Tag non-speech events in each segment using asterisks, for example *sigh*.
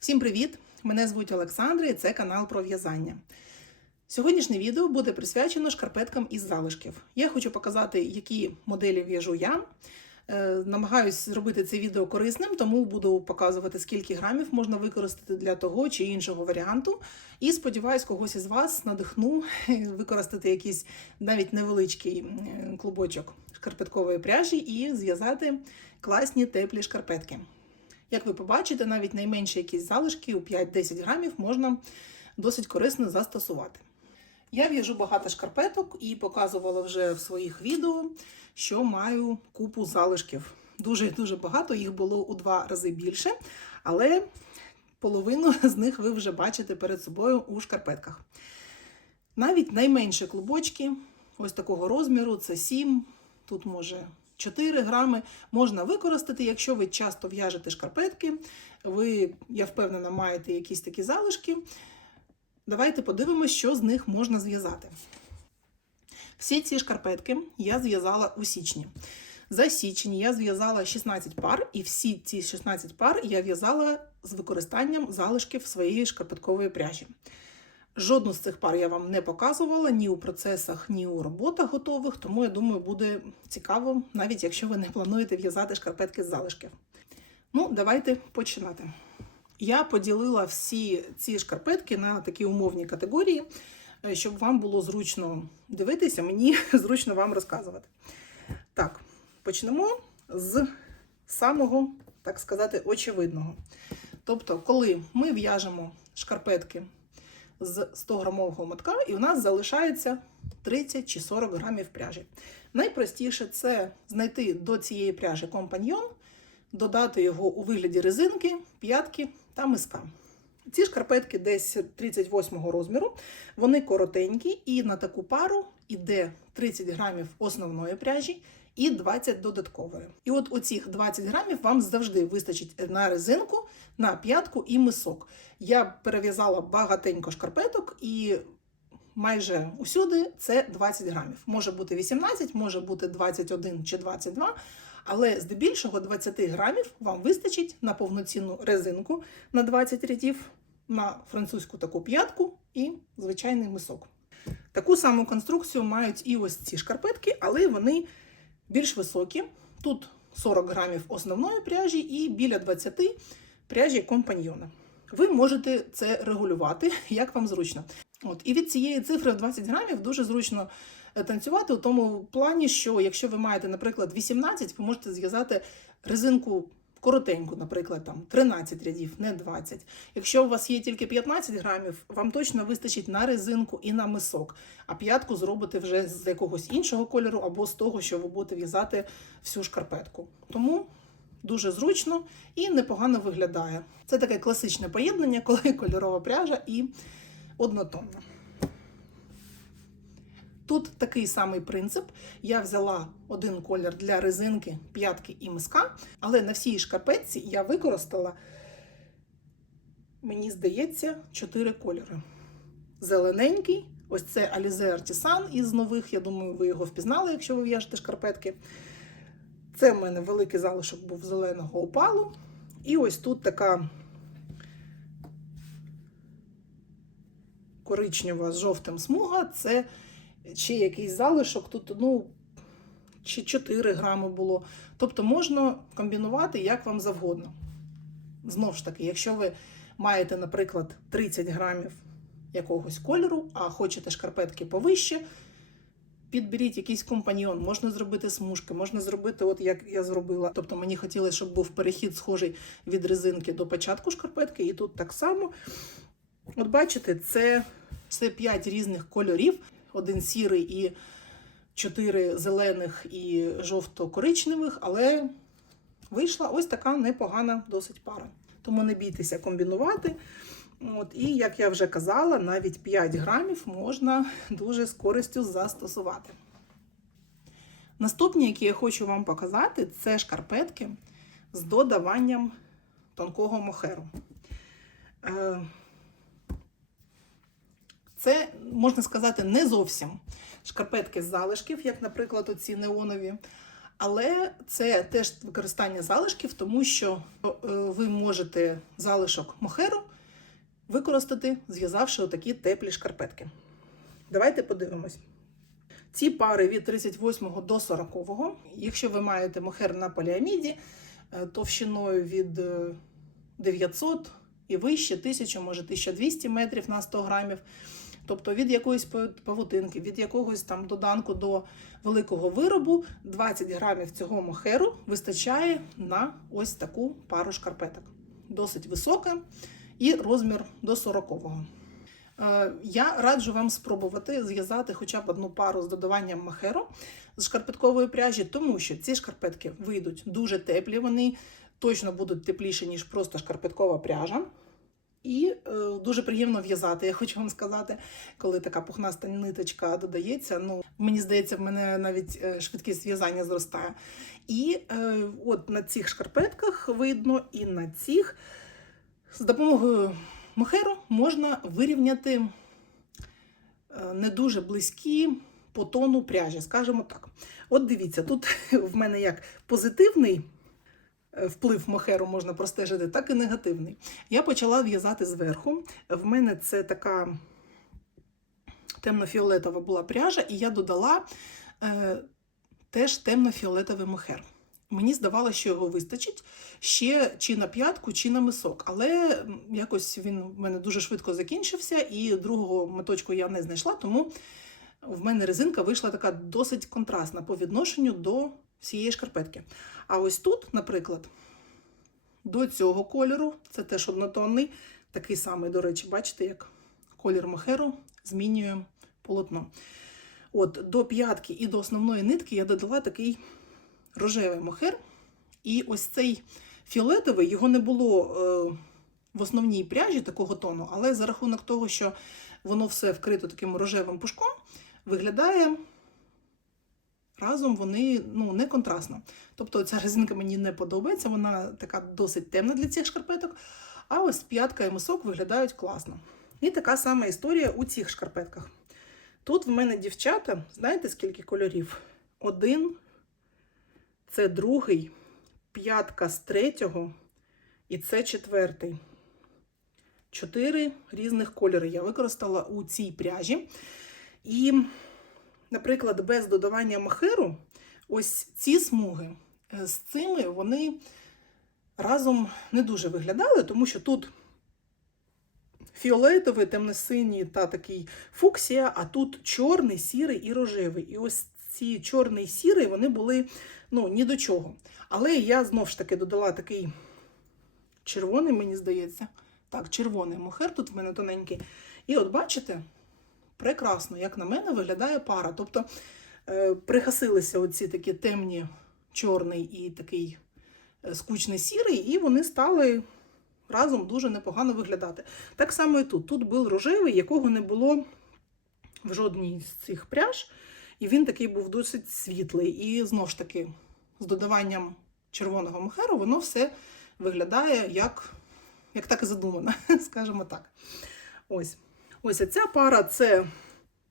Всім привіт! Мене звуть Олександра і це канал про в'язання. Сьогоднішнє відео буде присвячено шкарпеткам із залишків. Я хочу показати, які моделі в'яжу я. Е, Намагаюсь зробити це відео корисним, тому буду показувати, скільки грамів можна використати для того чи іншого варіанту. І сподіваюсь, когось із вас надихну *laughs* використати якийсь навіть невеличкий клубочок шкарпеткової пряжі і зв'язати класні теплі шкарпетки. Як ви побачите, навіть найменші якісь залишки у 5-10 грамів можна досить корисно застосувати. Я в'яжу багато шкарпеток і показувала вже в своїх відео, що маю купу залишків. Дуже-дуже багато, їх було у два рази більше, але половину з них ви вже бачите перед собою у шкарпетках. Навіть найменші клубочки, ось такого розміру, це 7, тут може 4 грами можна використати, якщо ви часто в'яжете шкарпетки, ви, я впевнена, маєте якісь такі залишки. Давайте подивимося, що з них можна зв'язати. Всі ці шкарпетки я зв'язала у січні. За січень я зв'язала 16 пар, і всі ці 16 пар я в'язала з використанням залишків своєї шкарпеткової пряжі. Жодну з цих пар я вам не показувала ні у процесах, ні у роботах готових, тому я думаю, буде цікаво, навіть якщо ви не плануєте в'язати шкарпетки з залишків. Ну, давайте починати. Я поділила всі ці шкарпетки на такі умовні категорії, е, щоб вам було зручно дивитися, мені *laughs* зручно вам розказувати. Так, почнемо з самого, так сказати, очевидного. Тобто, коли ми в'яжемо шкарпетки з 100-грамового мотка, і у нас залишається 30 чи 40 грамів пряжі. Найпростіше це знайти до цієї пряжі компаньйон, додати його у вигляді резинки, п'ятки та миска. Ці шкарпетки десь 38 розміру, вони коротенькі, і на таку пару йде 30 грамів основної пряжі і 20 додаткової. І от оцих 20 грамів вам завжди вистачить на резинку, на п'ятку і мисок. Я перев'язала багатенько шкарпеток і майже усюди це 20 грамів. Може бути 18, може бути 21 чи 22, але здебільшого 20 грамів вам вистачить на повноцінну резинку на 20 рядів, на французьку таку п'ятку і звичайний мисок. Таку саму конструкцію мають і ось ці шкарпетки, але вони більш високі. Тут 40 грамів основної пряжі і біля 20 пряжі компаньйона. Ви можете це регулювати, *laughs* як вам зручно. От, І від цієї цифри в 20 грамів дуже зручно е, танцювати у тому плані, що якщо ви маєте, наприклад, 18, ви можете зв'язати резинку коротеньку, наприклад, там 13 рядів, не 20. Якщо у вас є тільки 15 грамів, вам точно вистачить на резинку і на мисок, а п'ятку зробите вже з якогось іншого кольору або з того, що ви будете в'язати всю шкарпетку. Тому дуже зручно і непогано виглядає. Це таке класичне поєднання, *laughs* коли кольорова пряжа і однотонна. Тут такий самий принцип. Я взяла один колір для резинки, п'ятки і миска, але на всій шкарпетці я використала, мені здається, чотири кольори. Зелененький, ось це Alize Artisan із нових, я думаю, ви його впізнали, якщо ви в'яжете шкарпетки. Це в мене великий залишок був зеленого опалу. І ось тут така коричнева з жовтим смуга. Це чи якийсь залишок, тут ну, чи 4 грами було. Тобто можна комбінувати як вам завгодно. Знову ж таки, якщо ви маєте, наприклад, 30 грамів якогось кольору, а хочете шкарпетки повище, підберіть якийсь компаньйон, можна зробити смужки, можна зробити, от як я зробила. Тобто мені хотілося, щоб був перехід схожий від резинки до початку шкарпетки, і тут так само. От бачите, це, це 5 різних кольорів один сірий і чотири зелених і жовто-коричневих, але вийшла ось така непогана досить пара. Тому не бійтеся комбінувати. От, І, як я вже казала, навіть 5 грамів можна дуже з користю застосувати. Наступні, які я хочу вам показати, це шкарпетки з додаванням тонкого мохеру. Е, це, можна сказати, не зовсім шкарпетки з залишків, як, наприклад, оці неонові. Але це теж використання залишків, тому що е, ви можете залишок мохеру використати, зв'язавши отакі теплі шкарпетки. Давайте подивимось. Ці пари від 38 до 40. Якщо ви маєте мохер на поліаміді, е, товщиною від е, 900 і вище, 1000, може 1200 метрів на 100 грамів. Тобто від якоїсь павутинки, від якогось там доданку до великого виробу 20 грамів цього мохеру вистачає на ось таку пару шкарпеток. Досить висока і розмір до 40-го. Е, Я раджу вам спробувати зв'язати хоча б одну пару з додаванням махеру з шкарпеткової пряжі, тому що ці шкарпетки вийдуть дуже теплі, вони точно будуть тепліші, ніж просто шкарпеткова пряжа. І е, дуже приємно в'язати, я хочу вам сказати, коли така пухнаста ниточка додається. Ну, мені здається, в мене навіть е, швидкість в'язання зростає. І е, от на цих шкарпетках видно, і на цих з допомогою мохеру можна вирівняти е, не дуже близькі по тону пряжі, скажімо так. От дивіться, тут *laughs* в мене як позитивний вплив мохеру можна простежити, так і негативний. Я почала в'язати зверху. В мене це така темно-фіолетова була пряжа, і я додала е, теж темно-фіолетовий мохер. Мені здавалося, що його вистачить ще чи на п'ятку, чи на мисок. Але якось він в мене дуже швидко закінчився, і другого моточку я не знайшла, тому в мене резинка вийшла така досить контрастна по відношенню до всієї шкарпетки. А ось тут, наприклад, до цього кольору, це теж однотонний, такий самий, до речі, бачите, як колір мохеру змінює полотно. От до п'ятки і до основної нитки я додала такий рожевий мохер. І ось цей фіолетовий, його не було е, в основній пряжі такого тону, але за рахунок того, що воно все вкрито таким рожевим пушком, виглядає разом вони ну, не контрастно. Тобто ця резинка мені не подобається, вона така досить темна для цих шкарпеток. А ось п'ятка і мисок виглядають класно. І така сама історія у цих шкарпетках. Тут в мене дівчата, знаєте, скільки кольорів? Один, це другий, п'ятка з третього, і це четвертий. Чотири різних кольори я використала у цій пряжі. І, наприклад, без додавання махеру, ось ці смуги е, з цими вони разом не дуже виглядали, тому що тут фіолетовий, темно-синій та такий фуксія, а тут чорний, сірий і рожевий. І ось ці чорний і сірий вони були ну, ні до чого. Але я знову ж таки додала такий червоний, мені здається. Так, червоний мохер тут в мене тоненький. І от бачите, прекрасно, як на мене, виглядає пара. Тобто е, пригасилися оці такі темні чорний і такий е, скучний сірий, і вони стали разом дуже непогано виглядати. Так само і тут. Тут був рожевий, якого не було в жодній з цих пряж, і він такий був досить світлий. І знову ж таки, з додаванням червоного мохеру, воно все виглядає як, як так і задумано, *laughs* скажімо так. Ось. Ось ця пара це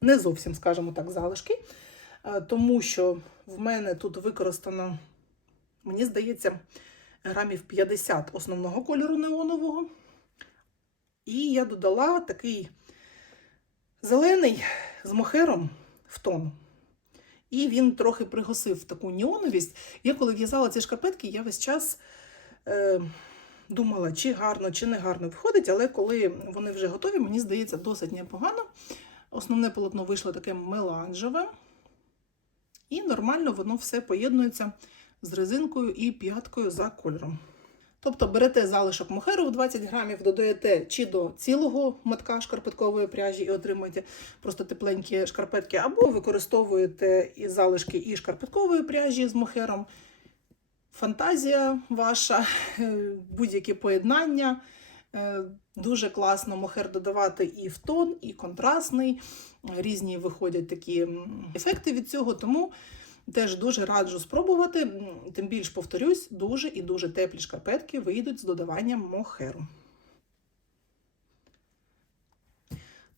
не зовсім, скажімо так, залишки, е, тому що в мене тут використано, мені здається, грамів 50 основного кольору неонового. І я додала такий зелений з мохером в тон. І він трохи пригасив таку неоновість. Я коли в'язала ці шкарпетки, я весь час е, думала, чи гарно, чи не гарно виходить, але коли вони вже готові, мені здається, досить непогано. Основне полотно вийшло таке меланжеве. І нормально воно все поєднується з резинкою і п'яткою за кольором. Тобто берете залишок мохеру в 20 грамів, додаєте чи до цілого мотка шкарпеткової пряжі і отримуєте просто тепленькі шкарпетки, або використовуєте і залишки і шкарпеткової пряжі з мохером. Фантазія ваша, е, будь-які поєднання. Е, Дуже класно мохер додавати і в тон, і контрастний. Різні виходять такі ефекти від цього, тому теж дуже раджу спробувати. Тим більш повторюсь, дуже і дуже теплі шкарпетки вийдуть з додаванням мохеру.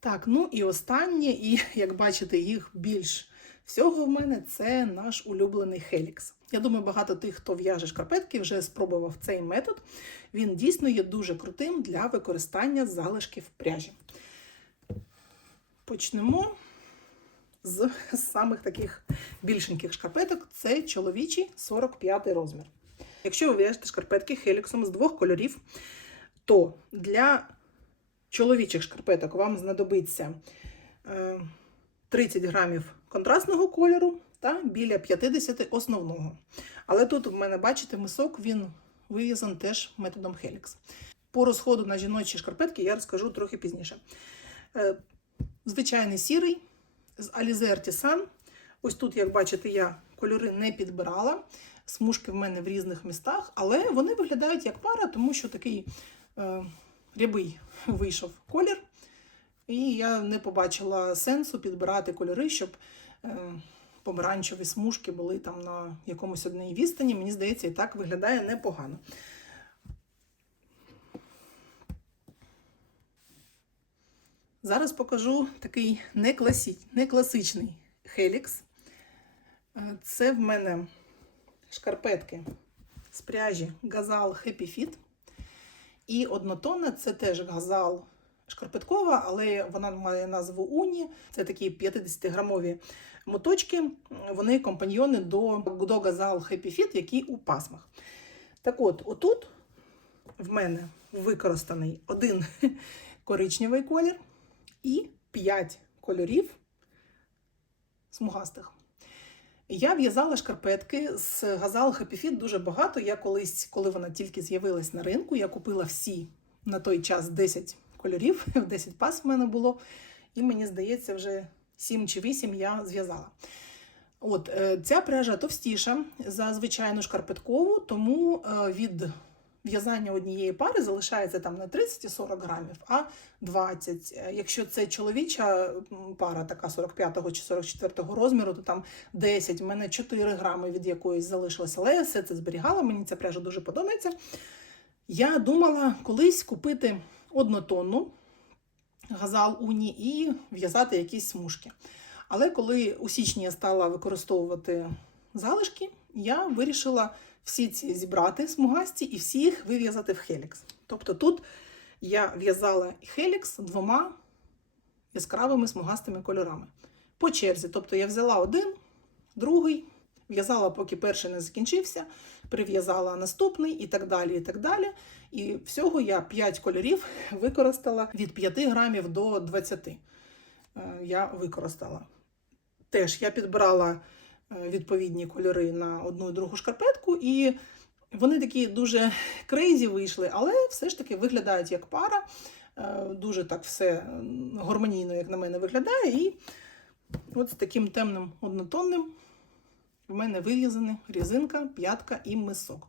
Так, ну і останнє, і як бачите, їх більш всього в мене це наш улюблений Helix. Я думаю, багато тих, хто в'яже шкарпетки, вже спробував цей метод. Він дійсно є дуже крутим для використання залишків пряжі. Почнемо з самих таких більшеньких шкарпеток. Це чоловічий 45 розмір. Якщо ви в'яжете шкарпетки хеліксом з двох кольорів, то для чоловічих шкарпеток вам знадобиться е, 30 грамів контрастного кольору та біля 50 основного. Але тут в мене, бачите, мисок він вив'язан теж методом Helix. По розходу на жіночі шкарпетки я розкажу трохи пізніше. Е, Звичайний сірий з Alize Artisan. Ось тут, як бачите, я кольори не підбирала. Смужки в мене в різних містах, але вони виглядають як пара, тому що такий е, рябий вийшов колір. І я не побачила сенсу підбирати кольори, щоб е, помаранчеві смужки були там на якомусь одній відстані. Мені здається, і так виглядає непогано. Зараз покажу такий не, класі... хелікс. Е, Це в мене шкарпетки з пряжі Газал Happy Fit. І однотонна це теж газал шкарпеткова, але вона має назву Уні. Це такі 50-грамові моточки. Вони компаньйони до, до газал Happy Fit, які у пасмах. Так от, отут в мене використаний один *laughs* коричневий колір і 5 кольорів смугастих. Я в'язала шкарпетки з газал Happy Fit дуже багато. Я колись, коли вона тільки з'явилась на ринку, я купила всі на той час 10 кольорів, *laughs* 10 пас в мене було. І мені здається, вже 7 чи 8 я зв'язала. От, е, Ця пряжа товстіша за звичайну шкарпеткову, тому е, від в'язання однієї пари залишається там не 30-40 грамів, а 20. Е, Якщо це чоловіча пара, така 45 чи 44 розміру, то там 10, в мене 4 грами від якоїсь залишилося. Але я все це зберігала, мені ця пряжа дуже подобається. Я думала колись купити однотонну газал уні і в'язати якісь смужки. Але коли у січні я стала використовувати залишки, я вирішила всі ці зібрати смугасті і всі їх вив'язати в хелікс. Тобто тут я в'язала хелікс двома яскравими смугастими кольорами. По черзі. Тобто я взяла один, другий, в'язала, поки перший не закінчився, прив'язала наступний і так далі. І так далі. І всього я 5 кольорів *laughs* використала від 5 грамів до 20. Е, Я використала. Теж я підбирала відповідні кольори на одну і другу шкарпетку, і вони такі дуже крейзі вийшли, але все ж таки виглядають як пара. Е, Дуже так все гармонійно, як на мене, виглядає. І от з таким темним однотонним в мене вив'язані різинка, п'ятка і мисок.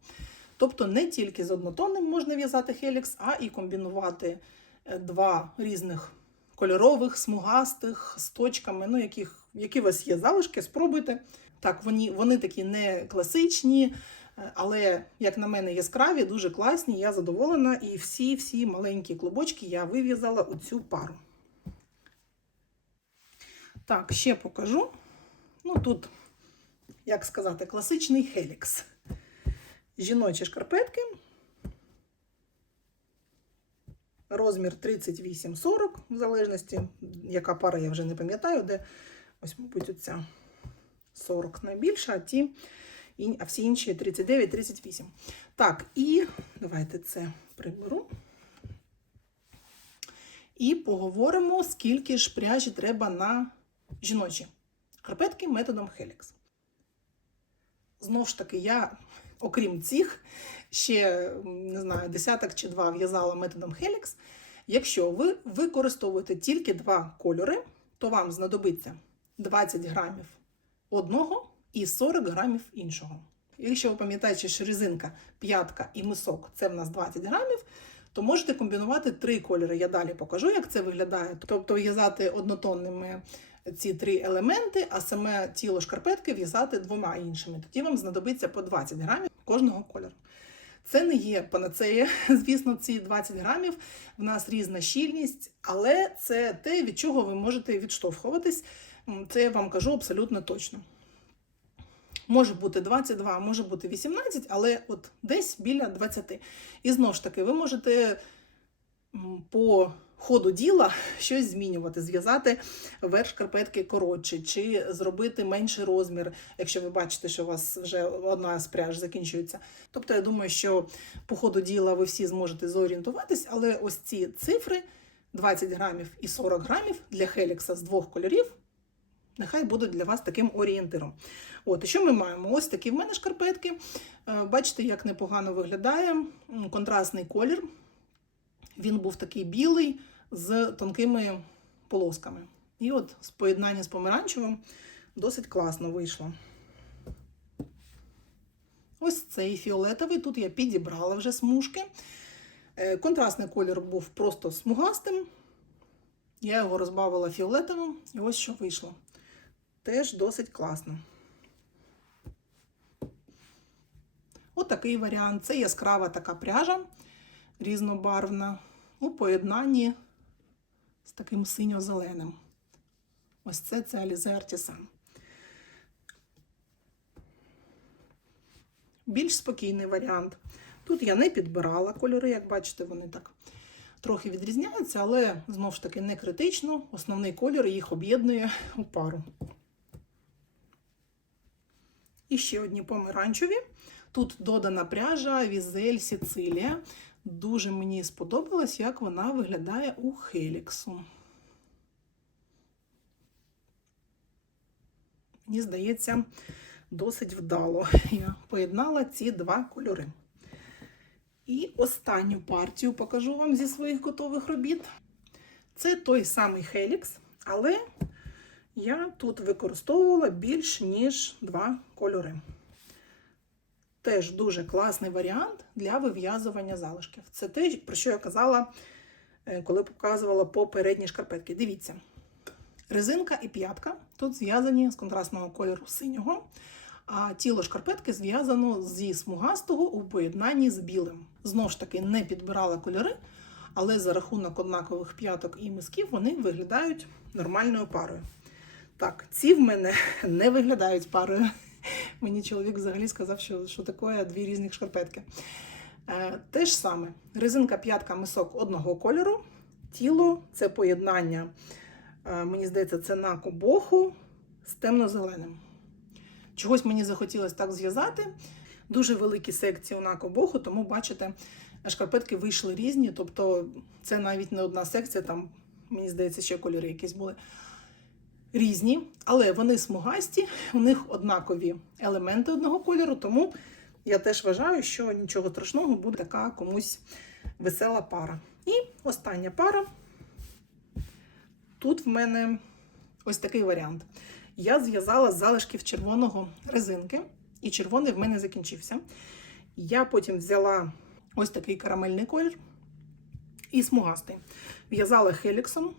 Тобто не тільки з однотонним можна в'язати хелікс, а і комбінувати е, два різних кольорових, смугастих з точками, ну, яких, які у вас є залишки, спробуйте. Так, вони, вони такі не класичні, е, але, як на мене, яскраві, дуже класні, я задоволена. І всі-всі маленькі клубочки я вив'язала у цю пару. Так, ще покажу. Ну, тут, як сказати, класичний хелікс. Жіночі шкарпетки. Розмір 38-40, в залежності, яка пара, я вже не пам'ятаю, де ось, мабуть, оця 40 найбільша, а ті, а всі інші 39-38. Так, і давайте це приберу. І поговоримо, скільки ж пряжі треба на жіночі шкарпетки методом Helix. Знову ж таки, я, окрім цих, ще не знаю, десяток чи два в'язала методом Helix. Якщо ви використовуєте тільки два кольори, то вам знадобиться 20 грамів одного і 40 грамів іншого. Якщо ви пам'ятаєте, що резинка, п'ятка і мисок це в нас 20 грамів, то можете комбінувати три кольори. Я далі покажу, як це виглядає. Тобто в'язати однотонними ці три елементи, а саме тіло шкарпетки в'язати двома іншими. Тоді вам знадобиться по 20 грамів кожного кольору. Це не є панацея, *laughs* звісно, ці 20 грамів. В нас різна щільність, але це те, від чого ви можете відштовхуватись. Це я вам кажу абсолютно точно. Може бути 22, може бути 18, але от десь біля 20. І знову ж таки, ви можете по ходу діла щось змінювати, зв'язати верх шкарпетки коротше, чи зробити менший розмір, якщо ви бачите, що у вас вже одна з пряж закінчується. Тобто, я думаю, що по ходу діла ви всі зможете зорієнтуватись, але ось ці цифри 20 грамів і 40 грамів для хелікса з двох кольорів. Нехай будуть для вас таким орієнтиром. От, і що ми маємо? Ось такі в мене шкарпетки. Е, Бачите, як непогано виглядає. Контрастний колір. Він був такий білий з тонкими полосками. І от з поєднання з помаранчевим досить класно вийшло. Ось цей фіолетовий. Тут я підібрала вже смужки. Е, Контрастний колір був просто смугастим. Я його розбавила фіолетовим, і ось що вийшло. Теж досить класно. От такий варіант. Це яскрава така пряжа різнобарвна у поєднанні з таким синьо-зеленим. Ось це це Alize Artisan. Більш спокійний варіант. Тут я не підбирала кольори, як бачите, вони так трохи відрізняються, але знову ж таки не критично. Основний колір їх об'єднує у пару. І ще одні помаранчеві. Тут додана пряжа Візель Сицилія. Дуже мені сподобалось, як вона виглядає у Хеліксу. Мені здається, досить вдало. Я поєднала ці два кольори. І останню партію покажу вам зі своїх готових робіт. Це той самий Хелікс, але я тут використовувала більш ніж два кольори. Теж дуже класний варіант для вив'язування залишків. Це те, про що я казала, е, коли показувала попередні шкарпетки. Дивіться, резинка і п'ятка тут зв'язані з контрастного кольору синього, а тіло шкарпетки зв'язано зі смугастого у поєднанні з білим. Знову ж таки, не підбирала кольори, але за рахунок однакових п'яток і мисків вони виглядають нормальною парою. Так, ці в мене *laughs* не виглядають парою. *laughs* Мені чоловік взагалі сказав, що що таке дві різних шкарпетки. Е, те ж саме: резинка п'ятка мисок одного кольору, тіло це поєднання, е, мені здається, це на кобоху з темно-зеленим. Чогось мені захотілося так зв'язати. Дуже великі секції у накобоху, тому бачите, шкарпетки вийшли різні. Тобто, це навіть не одна секція, там, мені здається, ще кольори якісь були різні, але вони смугасті, у них однакові елементи одного кольору, тому я теж вважаю, що нічого страшного буде така комусь весела пара. І остання пара. Тут в мене ось такий варіант. Я зв'язала з залишків червоного резинки, і червоний в мене закінчився. Я потім взяла ось такий карамельний колір і смугастий. В'язала хеліксом,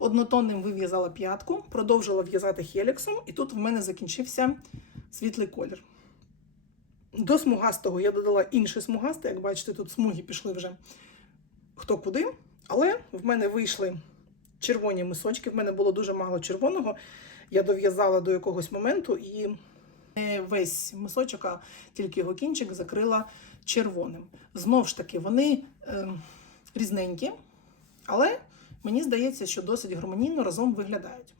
однотонним вив'язала п'ятку, продовжила в'язати хеліксом, і тут в мене закінчився світлий колір. До смугастого я додала інший смугастий, як бачите, тут смуги пішли вже хто куди. Але в мене вийшли червоні мисочки, в мене було дуже мало червоного. Я дов'язала до якогось моменту і не весь мисочок, а тільки його кінчик закрила червоним. Знову ж таки, вони е, різненькі, але мені здається, що досить гармонійно разом виглядають.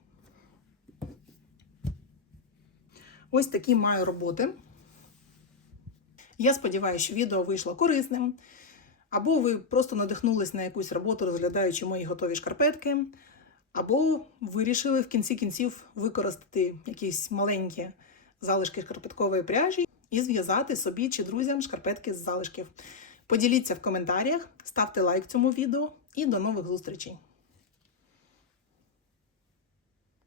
Ось такі маю роботи. Я сподіваюся, що відео вийшло корисним. Або ви просто надихнулись на якусь роботу, розглядаючи мої готові шкарпетки, або вирішили в кінці кінців використати якісь маленькі залишки шкарпеткової пряжі і зв'язати собі чи друзям шкарпетки з залишків. Поділіться в коментарях, ставте лайк цьому відео і до нових зустрічей!